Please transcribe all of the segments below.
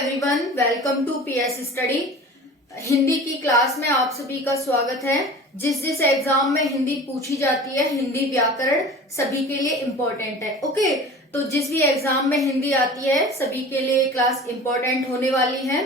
Everyone, welcome to PS study. Hindi की class में आप सभी का स्वागत है। जिस एग्जाम में हिंदी पूछी जाती है, हिंदी व्याकरण सभी के लिए इम्पोर्टेंट है। ओके, तो जिस भी एग्जाम में हिंदी आती है सभी के लिए क्लास इम्पोर्टेंट होने वाली है।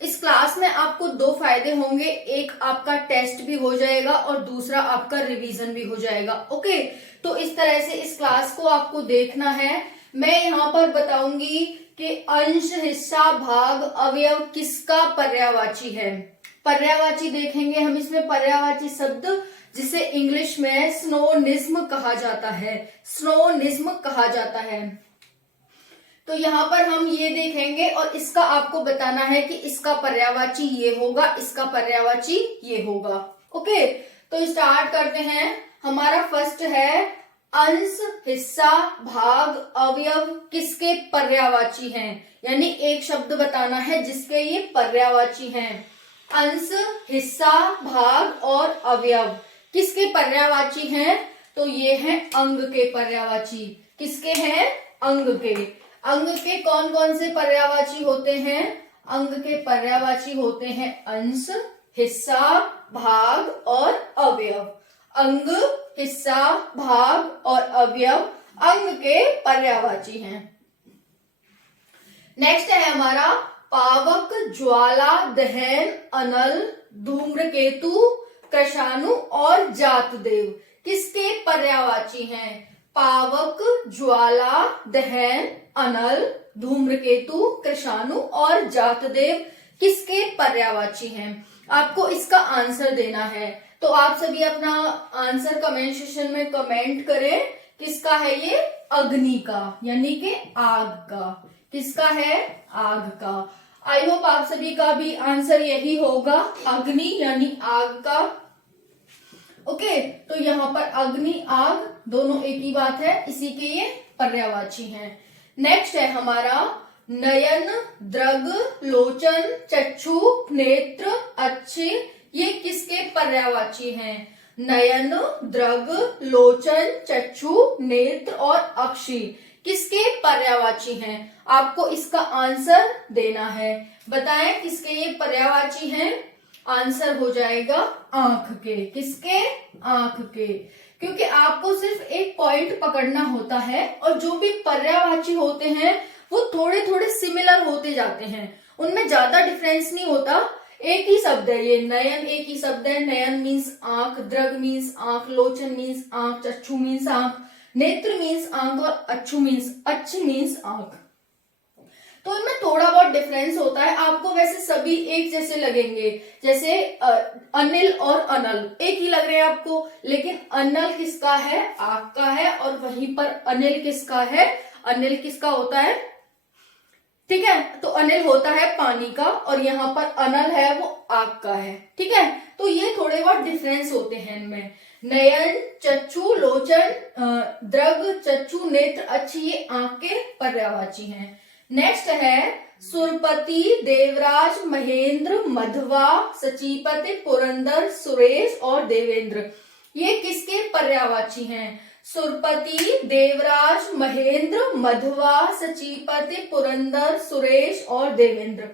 इस क्लास में आपको दो फायदे होंगे, एक आपका टेस्ट भी हो जाएगा और दूसरा आपका रिवीजन भी हो जाएगा। ओके, तो इस तरह से इस क्लास को आपको देखना है। मैं यहाँ पर बताऊंगी कि अंश, हिस्सा, भाग, अवयव किसका पर्यायवाची है। पर्यायवाची देखेंगे हम इसमें पर्यायवाची शब्द जिसे इंग्लिश में सिनोनिज्म कहा जाता है। सिनोनिज्म कहा जाता है। तो यहाँ पर हम ये देखेंगे और इसका आपको बताना है कि इसका पर्यायवाची ये होगा, इसका पर्यायवाची ये होगा। ओके, तो स्टार्ट करते हैं। हमारा फर्स्ट है अंश, हिस्सा, भाग, अवयव किसके पर्यायवाची हैं। यानी एक शब्द बताना है जिसके ये पर्यायवाची हैं। अंश, हिस्सा, भाग और अवयव किसके पर्यायवाची हैं? तो ये हैं अंग के पर्यायवाची। किसके हैं? अंग के। अंग के कौन कौन से पर्यायवाची होते हैं? अंग के पर्यायवाची होते हैं अंश, हिस्सा, भाग और अवयव। अंग, हिस्सा, भाग और अवयव अंग के पर्यायवाची हैं। नेक्स्ट है हमारा पावक, ज्वाला, दहन, अनल, धूम्रकेतु, कृशाणु और जातदेव किसके पर्यायवाची हैं? पावक, ज्वाला, दहन, अनल, धूम्रकेतु, कृशाणु और जातदेव किसके पर्यायवाची हैं? आपको इसका आंसर देना है। तो आप सभी अपना आंसर कमेंट सेक्शन में कमेंट करें। किसका है ये? अग्नि का, यानी कि आग का। किसका है? आग का। आई होप आप सभी का भी आंसर यही होगा, अग्नि यानी आग का। ओके, तो यहाँ पर अग्नि, आग दोनों एक ही बात है, इसी के ये पर्यायवाची हैं। नेक्स्ट है हमारा नयन, दृग, लोचन, चक्षु, नेत्र, अच्छे ये किसके पर्यायवाची हैं? नयन, दृग, लोचन, चक्षु, नेत्र और अक्षि किसके पर्यायवाची हैं? आपको इसका आंसर देना है। बताएं किसके ये पर्यायवाची हैं? आंसर हो जाएगा आंख के। किसके? आंख के। क्योंकि आपको सिर्फ एक पॉइंट पकड़ना होता है और जो भी पर्यायवाची होते हैं वो थोड़े थोड़े सिमिलर होते जाते हैं, उनमें ज्यादा डिफरेंस नहीं होता। एक ही शब्द है ये, नयन एक ही शब्द है। नयन मीन्स आंख, दृग मीन्स आंख, लोचन मीन्स आंख, चक्षु मीन्स आंख, नेत्र मीन्स आंख और अच्छु मीन्स आंख। तो इनमें थोड़ा बहुत डिफरेंस होता है। आपको वैसे सभी एक जैसे लगेंगे, जैसे अनिल और अनल एक ही लग रहे हैं आपको, लेकिन अनल किसका है? आग का है। और वहीं पर अनिल किसका है? अनिल किसका होता है? ठीक है, तो अनिल होता है पानी का और यहाँ पर अनल है वो आग का है। ठीक है, तो ये थोड़े बहुत डिफरेंस होते हैं इनमें। नयन, चक्षु, लोचन, दृग, चक्षु, नेत्र, अच्छी ये आंख के पर्यायवाची हैं। नेक्स्ट है सुरपति, देवराज, महेंद्र, मधवा, सचिपति, पुरंदर, सुरेश और देवेंद्र ये किसके पर्यायवाची हैं? सुरपति, देवराज, महेंद्र, मधवा, सचिपति, पुरंदर, सुरेश और देवेंद्र।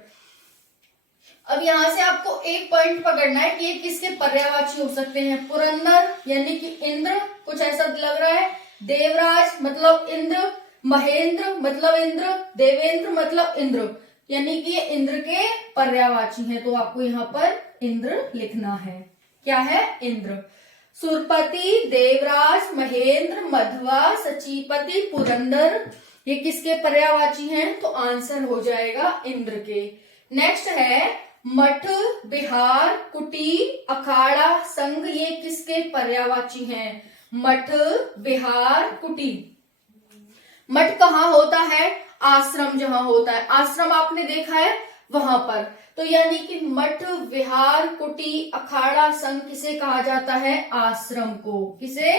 अब यहां से आपको एक पॉइंट पकड़ना है कि ये किसके पर्यायवाची हो सकते हैं। पुरंदर यानी कि इंद्र, कुछ ऐसा लग रहा है। देवराज मतलब इंद्र, महेंद्र मतलब इंद्र, देवेंद्र मतलब इंद्र, यानी कि ये इंद्र के पर्यायवाची हैं। तो आपको यहाँ पर इंद्र लिखना है। क्या है? इंद्र। सुरपति, देवराज, महेंद्र, मधवा, सचिपति, पुरंदर ये किसके पर्यायवाची हैं? तो आंसर हो जाएगा इंद्र के। नेक्स्ट है मठ, बिहार, कुटी, अखाड़ा, संघ ये किसके पर्यायवाची हैं? मठ, बिहार, कुटी। मठ कहाँ होता है? आश्रम जहां होता है, आश्रम आपने देखा है वहां पर। तो यानी कि मठ, विहार, कुटी, अखाड़ा, संघ किसे कहा जाता है? आश्रम को। किसे?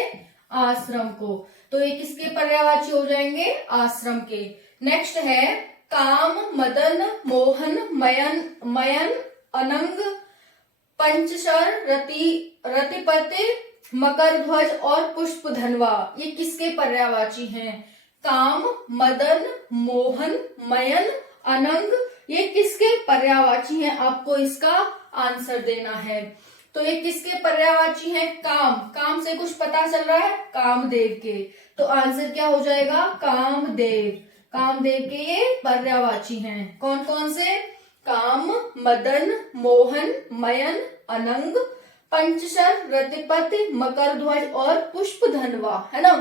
आश्रम को। तो ये किसके पर्यायवाची हो जाएंगे? आश्रम के। नेक्स्ट है काम, मदन, मोहन, मयन, अनंग, पंचशर, रतिपति, मकर ध्वज और पुष्प धनवा ये किसके पर्यायवाची हैं? काम, मदन, मोहन, मयन, अनंग, ये किसके पर्यायवाची हैं, आपको इसका आंसर देना है। तो ये किसके पर्यायवाची हैं, काम, काम से कुछ पता चल रहा है, कामदेव के। तो आंसर क्या हो जाएगा, कामदेव। कामदेव के ये पर्यायवाची हैं। कौन कौन से, काम, मदन, मोहन, मयन, अनंग, पंचशर, रतिपति, मकरध्वज और पुष्पधनवा, है ना।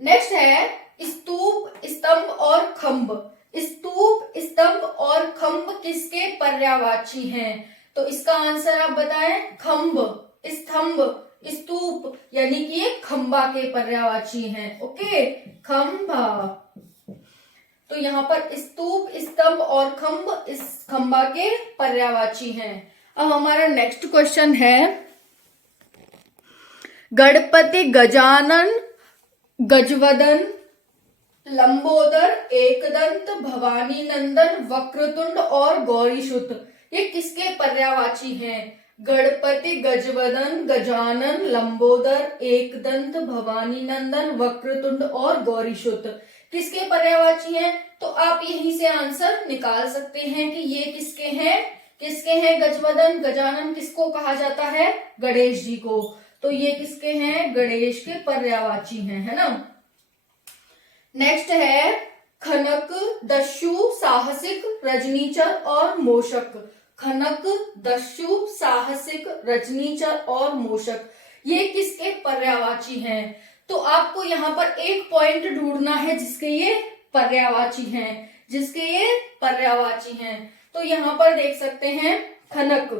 नेक्स्ट है स्तूप, स्तंभ और खंभ। स्तूप, स्तंभ और खंभ किसके पर्यायवाची हैं, तो इसका आंसर आप बताएं, खंभ, स्तंभ, स्तूप, यानी कि ये खंबा के पर्यायवाची हैं। ओके, खंभा। तो यहाँ पर स्तूप, स्तंभ और खंभ इस खंबा के पर्यायवाची हैं। अब हमारा नेक्स्ट क्वेश्चन है, गणपति, गजानन, गजवदन, लंबोदर, एकदंत, भवानी नंदन, वक्रतुंड और गौरीशुत, ये किसके पर्यायवाची हैं, गणपति, गजवदन, गजानन, लंबोदर, एकदंत, भवानी नंदन, वक्रतुंड और गौरीशुत किसके पर्यायवाची हैं। तो आप यहीं से आंसर निकाल सकते हैं कि ये किसके हैं, किसके हैं गजवदन, गजानन किसको कहा जाता है, गणेश जी को। तो ये किसके हैं, गणेश के पर्यायवाची हैं, है ना। नेक्स्ट है खनक, दस्यु, साहसिक, रजनीचर और मोषक। खनक, दस्यु, साहसिक, रजनीचर और मोषक, ये किसके पर्यायवाची हैं। तो आपको यहाँ पर एक पॉइंट ढूंढना है जिसके ये पर्यायवाची हैं, जिसके ये पर्यायवाची हैं। तो यहाँ पर देख सकते हैं खनक,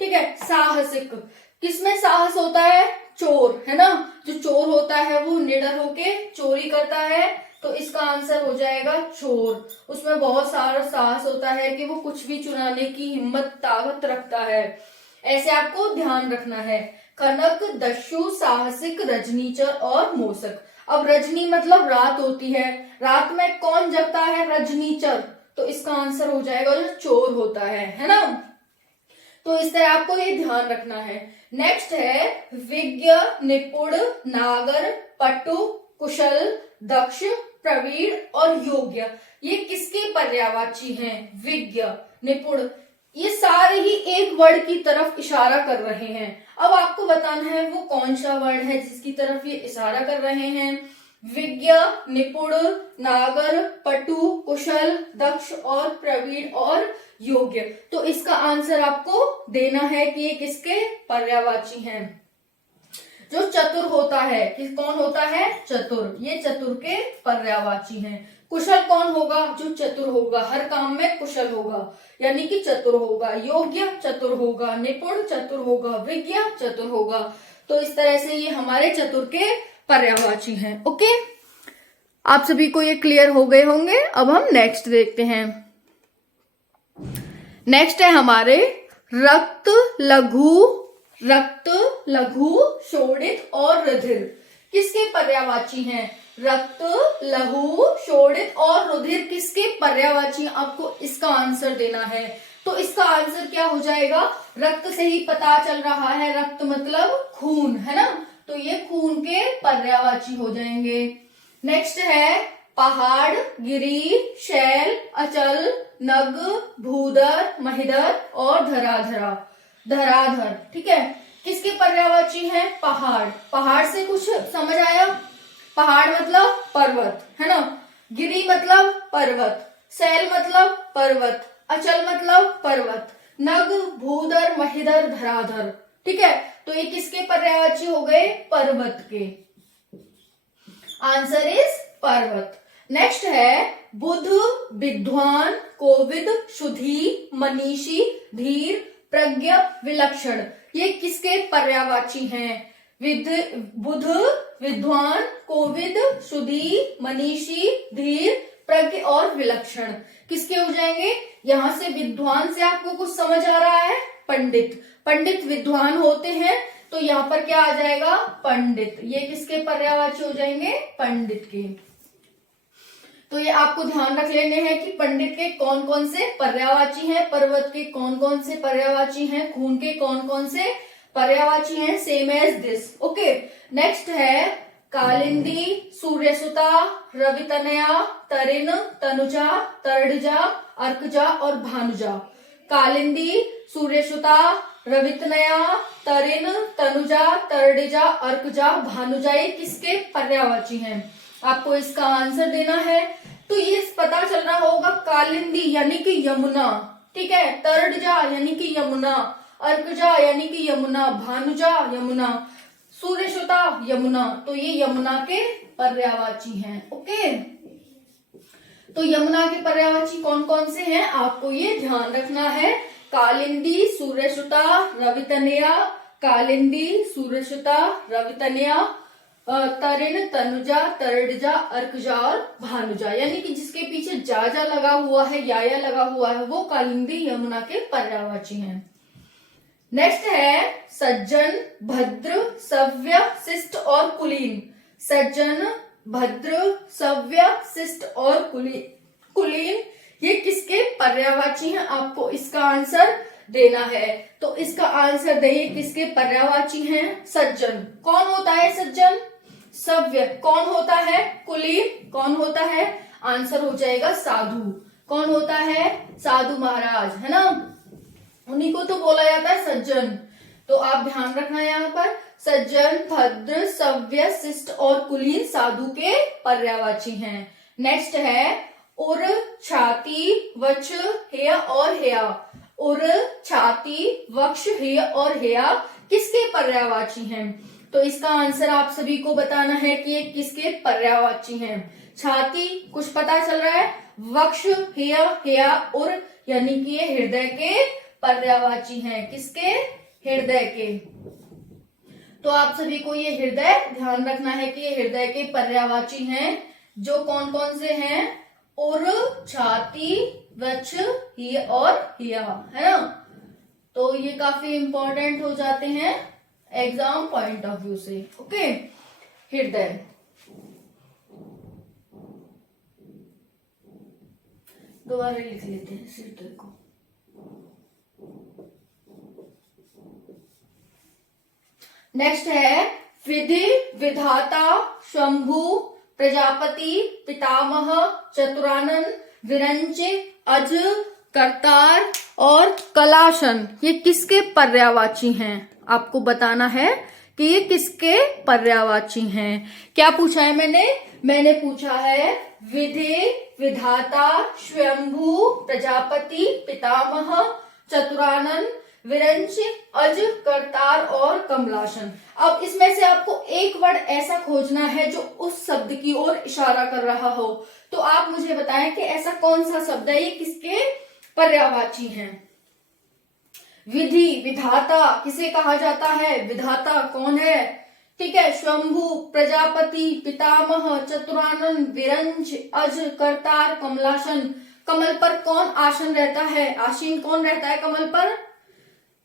ठीक है, साहसिक, किसमें साहस होता है, चोर, है ना। जो चोर होता है वो निडर होके चोरी करता है, तो इसका आंसर हो जाएगा चोर। उसमें बहुत सारा साहस होता है कि वो कुछ भी चुराने की हिम्मत, ताकत रखता है। ऐसे आपको ध्यान रखना है। खनक, दस्यु, साहसिक, रजनीचर और मोषक। अब रजनी मतलब रात होती है, रात में कौन जगता है, रजनीचर। तो इसका आंसर हो जाएगा जो चोर होता है ना। तो इस तरह आपको ये ध्यान रखना है। नेक्स्ट है विज्ञ, निपुण, नागर, पटु, कुशल, दक्ष, प्रवीण और योग्य, ये किसके पर्यायवाची हैं, विज्ञ, निपुण, ये सारे ही एक वर्ड की तरफ इशारा कर रहे हैं। अब आपको बताना है वो कौन सा वर्ड है जिसकी तरफ ये इशारा कर रहे हैं। विज्ञ, निपुण, नागर, पटु, कुशल, दक्ष और प्रवीण और योग्य। तो इसका आंसर आपको देना है कि ये किसके पर्यायवाची हैं। जो चतुर होता है, कि कौन होता है, चतुर, ये चतुर के पर्यायवाची हैं। कुशल कौन होगा, जो चतुर होगा, हर काम में कुशल होगा, यानी कि चतुर होगा। योग्य चतुर होगा, निपुण चतुर होगा, विज्ञ चतुर होगा। तो इस तरह से ये हमारे चतुर के पर्यायवाची हैं। ओके, आप सभी को ये क्लियर हो गए होंगे। अब हम नेक्स्ट देखते हैं। नेक्स्ट है हमारे रक्त, लघु, रक्त, लघु, शोणित और रुधिर, किसके पर्यायवाची हैं। रक्त, लघु, शोणित और रुधिर किसके पर्यायवाची, आपको इसका आंसर देना है। तो इसका आंसर क्या हो जाएगा, रक्त से ही पता चल रहा है, रक्त मतलब खून, है ना। तो ये खून के पर्यायवाची हो जाएंगे। नेक्स्ट है पहाड़, गिरी, शैल, अचल, नग, भूधर, महीधर और धराधरा, धराधर, ठीक है, किसके पर्यायवाची हैं, पहाड़। पहाड़ से कुछ समझ आया, पहाड़ मतलब पर्वत, है ना। गिरी मतलब पर्वत, शैल मतलब पर्वत, अचल मतलब पर्वत, नग, भूधर, महीधर, धराधर, ठीक है। तो ये किसके पर्यायवाची हो गए, पर्वत के। आंसर इज पर्वत। नेक्स्ट है बुध, विद्वान, कोविद, शुद्धि, मनीषी, धीर, प्रज्ञ, विलक्षण, ये किसके पर्यायवाची हैं। बुध, विद्वान, कोविद, शुद्धि, मनीषी, धीर, प्रज्ञ और विलक्षण किसके हो जाएंगे। यहां से विद्वान से आपको कुछ समझ आ रहा है, पंडित, पंडित विद्वान होते हैं, तो यहाँ पर क्या आ जाएगा, पंडित, ये किसके पर्यायवाची हो जाएंगे, पंडित के। तो ये आपको ध्यान रख लेने हैं कि पंडित के कौन कौन से पर्यायवाची हैं, पर्वत के कौन कौन से पर्यायवाची हैं, खून के कौन कौन से पर्यायवाची हैं, same as this. Okay, next है कालिंदी, सूर्यसुता, रवितनया, तरिण, तनुजा, तरडजा, अर्कजा और भानुजा। कालिंदी, सूर्यसुता, रवितनया, तरिण, तनुजा, तरडजा, अर्कजा, भानुजा ये किसके पर्यायवाची हैं? आपको इसका आंसर देना है। तो ये पता चल रहा होगा, कालिंदी यानी कि यमुना, ठीक है, तरडजा यानी कि यमुना, अर्कजा यानी कि यमुना, भानुजा यमुना, सूर्यसुता यमुना, तो ये यमुना के पर्यायवाची हैं। ओके, तो यमुना के पर्यायवाची कौन कौन से हैं आपको ये ध्यान रखना है। कालिंदी, सूर्यसुता, रवितनया, कालिंदी, सूर्यसुता, रवितनया, तरिण, तनुजा, तरडजा, अर्कजा और भानुजा, यानी कि जिसके पीछे जा लगा हुआ है, या लगा हुआ है, वो कालिंदी यमुना के पर्यायवाची हैं। नेक्स्ट है सज्जन, भद्र, सव्य, शिष्ट और कुलीन। सज्जन, भद्र, सव्य, शिष्ट और कुलीन ये किसके पर्यायवाची हैं? आपको इसका आंसर देना है। तो इसका आंसर देखिए, किसके पर्यायवाची हैं? सज्जन। कौन होता है सज्जन? सव्य। कौन होता है? कुलीन। कौन होता है? आंसर हो जाएगा साधु। कौन होता है? साधु महाराज, है ना, उन्हीं को तो बोला जाता है सज्जन। तो आप ध्यान रखना यहाँ पर, सज्जन, भद्र, सव्य, शिष्ट और कुलीन साधु के पर्यायवाची हैं। नेक्स्ट है उर, छाती, वक्ष, हेय और हेया। उर, छाती, वक्ष, हेय और हेया किसके पर्यायवाची हैं? तो इसका आंसर आप सभी को बताना है कि ये किसके पर्यायवाची हैं। छाती कुछ पता चल रहा है, वक्ष, हेय, हेया, उर यानी कि ये हृदय के पर्यायवाची हैं। किसके? हृदय के। तो आप सभी को ये हृदय ध्यान रखना है कि ये हृदय के पर्यायवाची हैं, जो कौन कौन से हैं? उर, छाती, वक्ष, ही और हिया, है ना। तो ये काफी इंपॉर्टेंट हो जाते हैं एग्जाम पॉइंट ऑफ व्यू से। ओके, हृदय। दोबारा लिख लेते हैं हृदय को। नेक्स्ट है विधि, विधाता, शंभु, प्रजापति, पितामह, चतुरानन, विरंच, अज, करतार और कलाशन ये किसके पर्यायवाची हैं? आपको बताना है कि ये किसके पर्यायवाची हैं। क्या पूछा है मैंने पूछा है विधि, विधाता, स्वयंभू, प्रजापति, पितामह, चतुरानन, विरंच, अज, करतार और कमलासन। अब इसमें से आपको एक वर्ड ऐसा खोजना है जो उस शब्द की ओर इशारा कर रहा हो। तो आप मुझे बताएं कि ऐसा कौन सा शब्द है, ये किसके पर्यायवाची हैं। विधि, विधाता किसे कहा जाता है? विधाता कौन है? ठीक है, शंभु, प्रजापति, पितामह, चतुरानन, विरंच, अज, करतार, कमलासन। कमल पर कौन आसन रहता है? आसीन कौन रहता है कमल पर?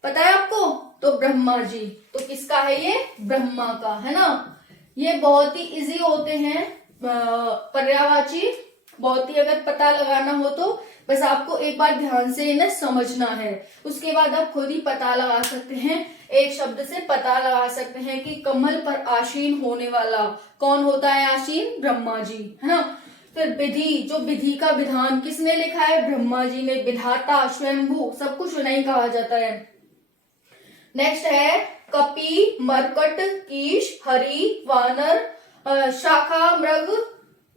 पता है आपको? तो ब्रह्मा जी। तो किसका है ये? ब्रह्मा का, है ना। ये बहुत ही इजी होते हैं पर्यायवाची, बहुत ही अगर पता लगाना हो तो बस आपको एक बार ध्यान से इन्हें समझना है, उसके बाद आप खुद ही पता लगा सकते हैं। एक शब्द से पता लगा सकते हैं कि कमल पर आसीन होने वाला कौन होता है? आसीन ब्रह्मा जी, है ना। फिर विधि, जो विधि का विधान किसने लिखा है? ब्रह्मा जी ने। विधाता, स्वयंभू सब कुछ नहीं कहा जाता है। नेक्स्ट है कपि, मरकट, कीश, हरि, वानर, शाखा, मृग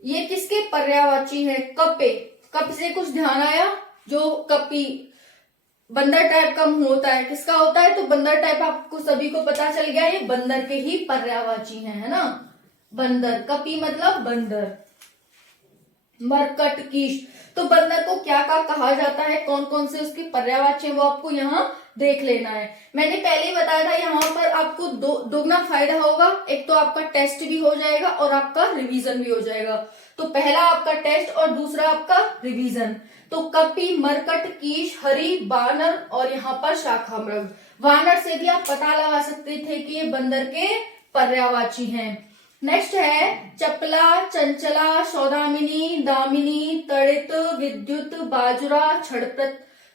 ये किसके पर्यायवाची है? कपे। कप से कुछ ध्यान आया? जो कपि बंदर टाइप का मुंह होता है, किसका होता है? तो बंदर टाइप आपको सभी को पता चल गया, ये बंदर के ही पर्यायवाची है ना। बंदर, कपि मतलब बंदर। मरकट, कीश, तो बंदर को क्या कहा जाता है, कौन कौन से उसके पर्यायवाची है वो आपको यहाँ देख लेना है। मैंने पहले ही बताया था, यहाँ पर आपको दोगुना फायदा होगा। एक तो आपका टेस्ट भी हो जाएगा और आपका रिवीजन भी हो जाएगा। तो पहला आपका टेस्ट और दूसरा आपका रिवीजन। तो कपि, मरकट, कीश, हरि, वानर और यहाँ पर शाखा मृग। वानर से भी आप पता लगा सकते थे कि ये बंदर के पर्यायवाची हैं। नेक्स्ट है चपला, चंचला, सौदामिनी, दामिनी, तड़ित, विद्युत, बाजुरा, क्षण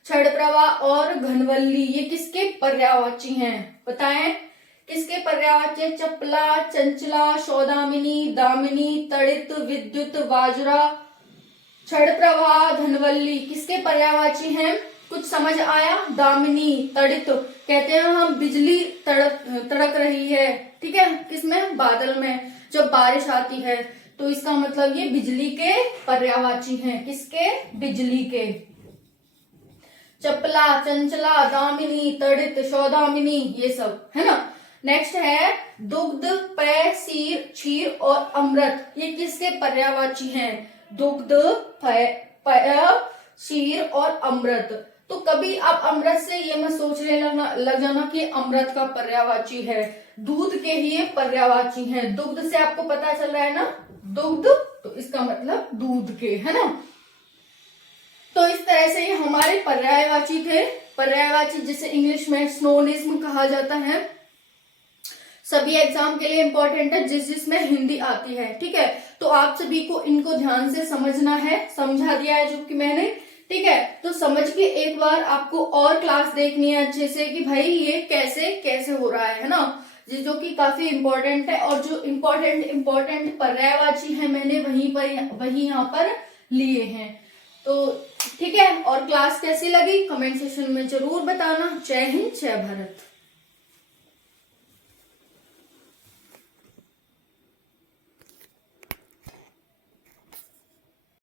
प्रभा और घनवल्ली ये किसके पर्यायवाची हैं? बताएं किसके पर्यायवाची है? चपला, चंचला, सौदामिनी, दामिनी, तड़ित, विद्युत, वाजुरा, क्षण प्रवाह, धनवल्ली किसके पर्यायवाची हैं? कुछ समझ आया? दामिनी, तड़ित कहते हैं हम बिजली तड़क रही है, ठीक है, किसमें? बादल में जब बारिश आती है, तो इसका मतलब ये बिजली के पर्यायवाची हैं। किसके? बिजली के। चपला, चंचला, दामिनी, तड़ित, सौदामिनी ये सब है ना। नेक्स्ट है दुग्ध, पेय, सीर, क्षीर और अमृत ये किसके पर्यायवाची हैं? दुग्ध, पेय, क्षीर और अमृत। तो कभी आप अमृत से ये मत सोचने लग जाना कि अमृत का पर्यायवाची है, दूध के ही ये पर्यायवाची हैं। दुग्ध से आपको पता चल रहा है ना, दुग्ध, तो इसका मतलब दूध के, है ना। तो इस तरह से ये हमारे पर्यायवाची थे। पर्यायवाची जिसे इंग्लिश में सिनोनिम्स कहा जाता है, सभी एग्जाम के लिए इंपॉर्टेंट है जिसमें हिंदी आती है, ठीक है। तो आप सभी को इनको ध्यान से समझना है, समझा दिया है जो कि मैंने, ठीक है। तो समझ के एक बार आपको और क्लास देखनी है अच्छे से कि भाई ये कैसे कैसे हो रहा है ना, जो कि काफी इंपॉर्टेंट है। और जो इंपॉर्टेंट पर्यायवाची है मैंने वही यहाँ पर लिए हैं। तो ठीक है, और क्लास कैसी लगी कमेंट सेक्शन में जरूर बताना। जय हिंद, जय भारत।